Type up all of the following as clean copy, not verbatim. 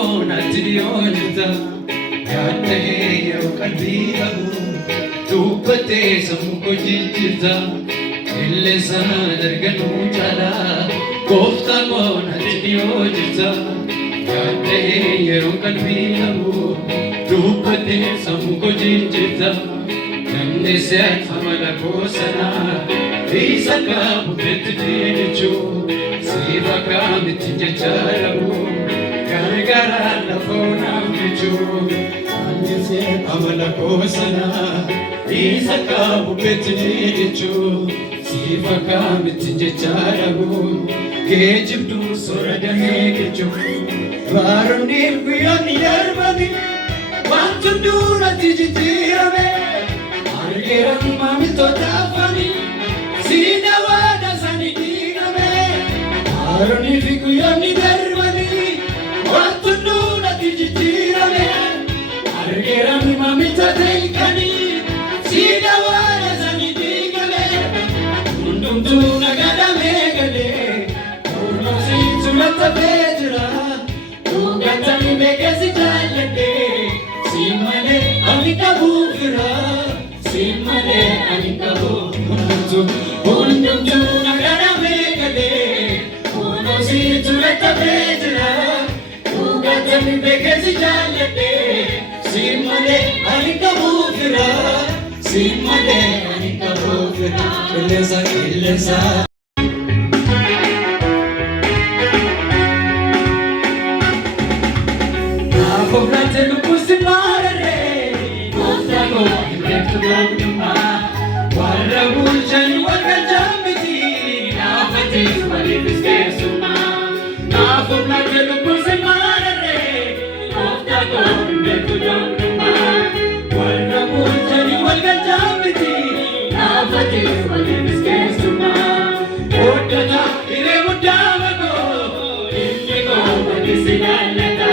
con attività yatte yeroo qalbii qabu dubbattee sammuu koo jijjiirta qilleensa darganuu caalaa gooftaa con attività yatte yeroo qalbii qabu dubbattee sammuu koo jijjiirta namni si'aati amala koo sanaa isa qabu beektu jechuun. Siva kamiti jecharabu gargara lafona michu anjese amala kosana isa kabu betinichu siva kamiti jecharabu kejibdu soradane kechu varuni biyani yarbani wantu dura tijitirabe argerani mamito tafani sina wada sanidi Aroni fikuyani darwani Wantu nuna tijijirame Argerami mamita telkani Sida wana zanidikale Undumtu nagadame gale Urno sintu lata petra Ugatani bekesi jalade Simane anika bufira Simane anika bufira Undumtu nagadame gale Tuleta bedra, ugatami bekezi jalade. Simale anika bufira, simale anika bufira. Ilesa ilesa. Nafo brate lukusi marare, kota ko imektu dogma. Warra bulchan warra jambiti, nafati walibiske suma. Nafo brate lukusi marare, kota ko imektu dogma. Warra bulchan warra jambiti, nafati walibiske suma. Odata ire mudama ko, inni ko wadisinalata.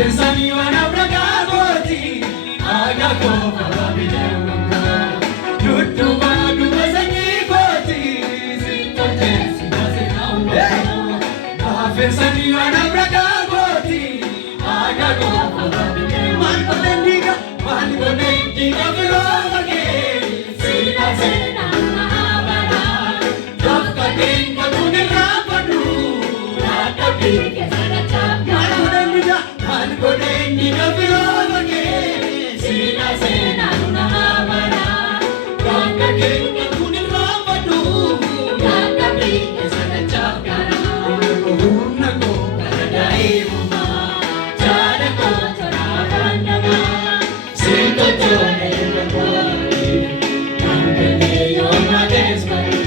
Pensani wana bragagoti agako babilewango dudu badu bazani goti sintote sinase naungo pensani wana bragagoti agako babilewango man konendiga viromage sinase naunabara dokka kenga kunirapadu rakabike sanachanga Kodeni na viromage, sina sena unabara. Kaka kenga kunirapadu, kaka bike sana chakara. Kohuna ko karadai muma, chara ko charavandama. Sinto chone rakori, nangane yoma desmari.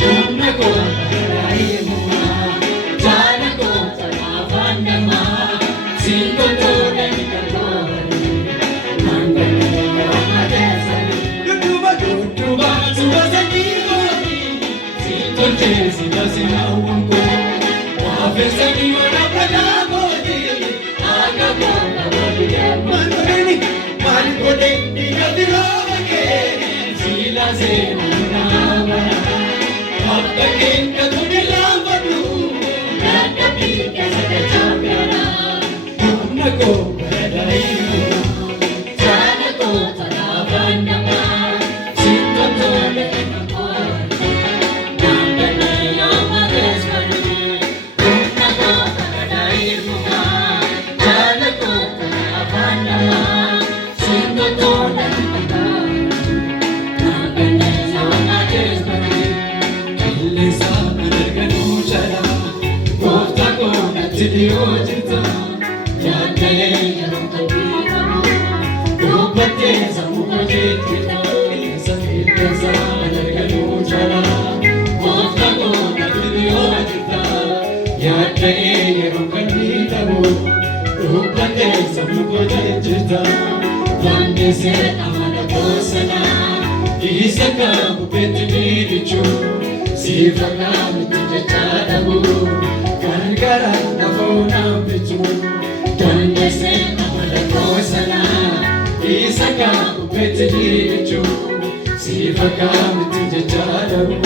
Kohuna ko karadai muma, chara ko charavandama. Sinto chone rakori, nangane yoma desmari. Duduba suwasani gori, sinto chesi dasina unko. Afesani wana pragagoti, agako kababile. Mankodeni gaviromage, sila sena unabara. Kapka kenga kunilambadu, rakabike sana chakara. Unako karadai muma, chana ko charavandama. Sinto chone rakori, nangane yoma desmari. Unako karadai muma, chana ko charavandama. Sinto chone rakori, nangane yoma desmari. Illesa anarganu chala, gofta ko nachiliyo jirta. Yaadale yeroo kabiramu, dubbate sammuu jeettita. Illesa anarganu chala, gofta ko nachiliyo jirta. Yaadale yeroo kabiramu, dubbate sammuu jeettita. Wangeesse amala koosana, isa kaabu beetti miidhichu. Sifaka miti jechadabu, gargara nafona bichu. Wangeesse amala koosana, isa kaabu beetti miidhichu. Sifaka miti jechadabu,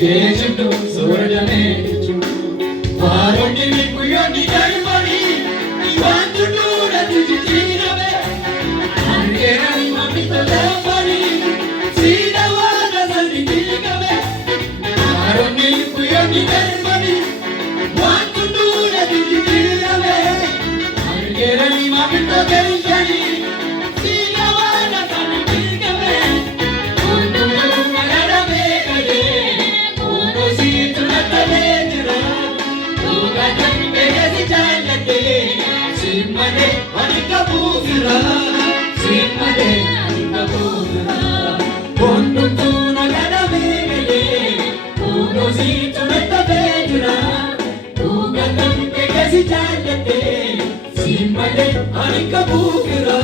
geejjibdu soorame bichu. Waaronni guyyoonni darbani, iwaantu duudha tujijjiirame. Hargeera himamni tolfani, siidha waaqa sani diigame. Waaronni guyyoonni darbani, waantu duudha tujijjiirame. Hargeera himamni tolfani, siidha waaqa sani diigame. Hundumtuu nagaramee galee, kunoo siitu nattabee jira. Dhugaadhaan beekasi jaalladhee, simmade ani qabuufira. Simmade ani qabuufira. Hundumtuu nagaramee galee, kunoo siitu nattabee jira. Dhugaadhaan beekasi jaalladhee, simmade ani qabuufira.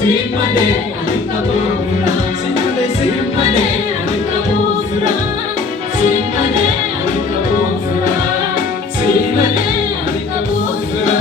Simmade ani qabuufira. Simmade ani qabuufira. Simmade ani qabuufira. Simmade ani qabuufira.